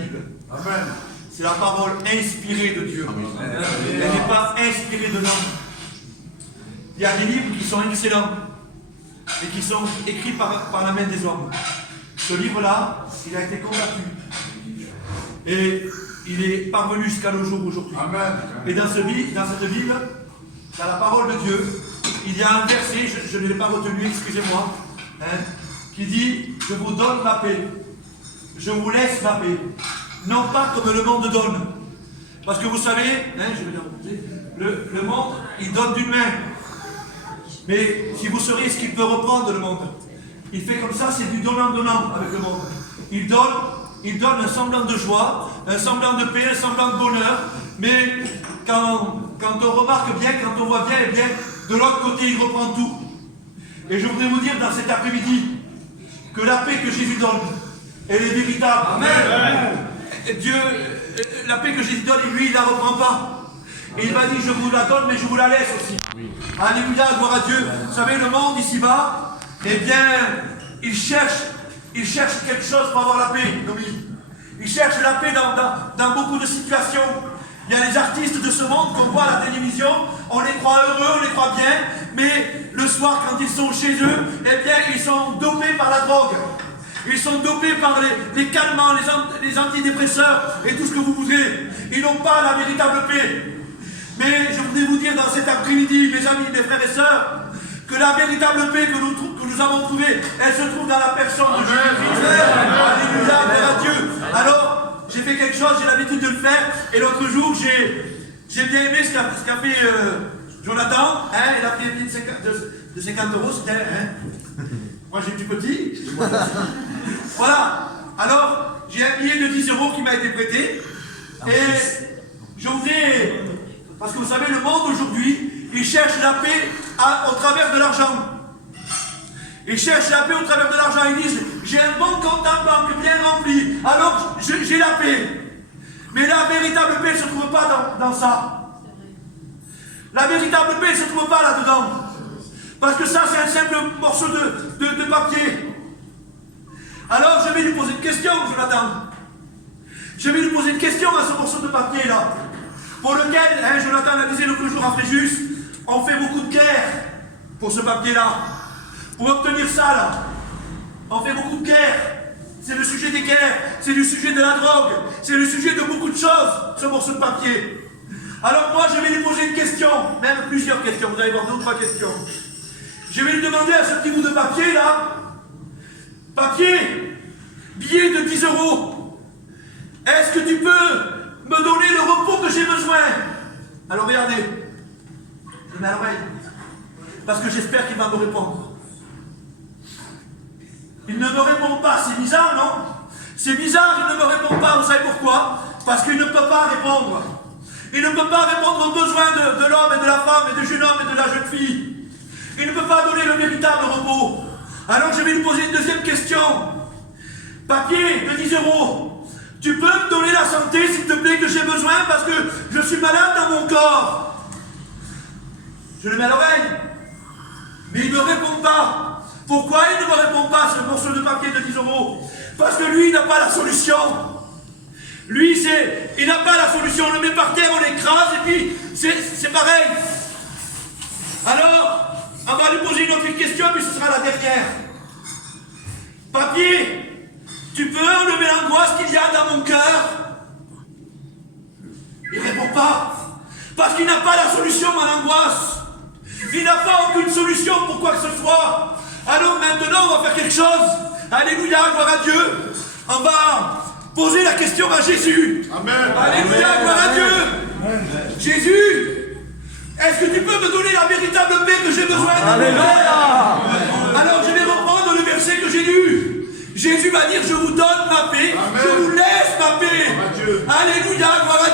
Bible. Amen. C'est la parole inspirée de Dieu. Elle n'est pas inspirée de l'homme. Il y a des livres qui sont excellents et qui sont écrits par la main des hommes. Ce livre-là, il a été combattu. Et il est parvenu jusqu'à nos jours aujourd'hui. Et dans cette Bible, dans la parole de Dieu, il y a un verset, je ne l'ai pas retenu, excusez-moi, qui dit « Je vous donne ma paix, je vous laisse ma paix, non pas comme le monde donne. » Parce que vous savez, le monde, il donne d'une main. Mais si vous sauriez ce qu'il peut reprendre, le monde, il fait comme ça, c'est du donnant-donnant avec le monde. Il donne un semblant de joie, un semblant de paix, un semblant de bonheur, mais quand on remarque bien, quand on voit bien, eh bien, de l'autre côté, il reprend tout. Et je voudrais vous dire dans cet après-midi que la paix que Jésus donne, elle est véritable. Amen. Dieu, la paix que Jésus donne, lui, il ne la reprend pas. Et il m'a dit, je vous la donne, mais je vous la laisse aussi. Oui. Alléluia, gloire à Dieu. Vous savez, le monde ici-bas, eh bien, il cherche quelque chose pour avoir la paix. Il cherche la paix dans beaucoup de situations. Il y a les artistes de ce monde qu'on voit à la télévision, on les croit heureux, on les croit bien, mais le soir, quand ils sont chez eux, eh bien, ils sont dopés par la drogue. Ils sont dopés par les calmants, les antidépresseurs et tout ce que vous voudrez. Ils n'ont pas la véritable paix. Mais je voudrais vous dire dans cet après-midi, mes amis, mes frères et sœurs, que la véritable paix que nous avons trouvée, elle se trouve dans la personne de Jésus-Christ. Alléluia, gloire à Dieu. Alors, j'ai fait quelque chose, j'ai l'habitude de le faire, et l'autre jour, j'ai bien aimé ce qu'a fait Jonathan. Il a pris un billet de 50 €, c'était... Moi, j'ai plus petit. Voilà. Alors, j'ai un billet de 10 € qui m'a été prêté, et je voudrais... Parce que vous savez, le monde aujourd'hui, il cherche la paix au travers de l'argent. Ils cherchent la paix au travers de l'argent. Ils disent, j'ai un bon compte en banque bien rempli, alors j'ai la paix. Mais la véritable paix ne se trouve pas dans ça. La véritable paix ne se trouve pas là-dedans. Parce que ça, c'est un simple morceau de papier. Alors, je vais lui poser une question, Jonathan. Je vais lui poser une question à ce morceau de papier-là. Pour lequel, Jonathan l'a dit l'autre jour à Fréjus, on fait beaucoup de guerre pour ce papier-là. Pour obtenir ça, là. On fait beaucoup de guerre. C'est le sujet des guerres, c'est le sujet de la drogue, c'est le sujet de beaucoup de choses, ce morceau de papier. Alors moi, je vais lui poser une question, même plusieurs questions, vous allez voir 2 ou 3 questions. Je vais lui demander à ce petit bout de papier, là, papier, billet de 10 €. Est-ce que tu peux me donner le repos que j'ai besoin? Alors regardez, je le mets à l'oreille, parce que j'espère qu'il va me répondre. Il ne me répond pas, c'est bizarre, non? C'est bizarre, il ne me répond pas, vous savez pourquoi? Parce qu'il ne peut pas répondre. Il ne peut pas répondre aux besoins de l'homme et de la femme, et du jeune homme et de la jeune fille. Il ne peut pas donner le véritable repos. Alors je vais lui poser une deuxième question. Papier de 10 €. Tu peux me donner la santé, s'il te plaît, que j'ai besoin, parce que je suis malade dans mon corps. Je le mets à l'oreille. Mais il ne me répond pas. Pourquoi il ne me répond pas, ce morceau de papier de 10 €? Parce que lui, il n'a pas la solution. Lui, il n'a pas la solution. On le met par terre, on l'écrase, et puis c'est pareil. Alors, on va lui poser une autre question, puis ce sera la dernière. Papier, tu peux enlever l'angoisse qu'il y a dans mon cœur? Il ne répond pas. Parce qu'il n'a pas la solution à l'angoisse. Il n'a pas aucune solution pour quoi que ce soit. Alors maintenant, on va faire quelque chose. Alléluia, gloire à Dieu. On va poser la question à Jésus. Amen. Alléluia, gloire à Dieu. Amen. Jésus, est-ce que tu peux me donner la véritable paix que j'ai besoin de? Alléluia. Alors je vais reprendre le verset que j'ai lu. Jésus va dire, je vous donne ma paix, Amen. Je vous laisse ma paix. Alléluia, gloire à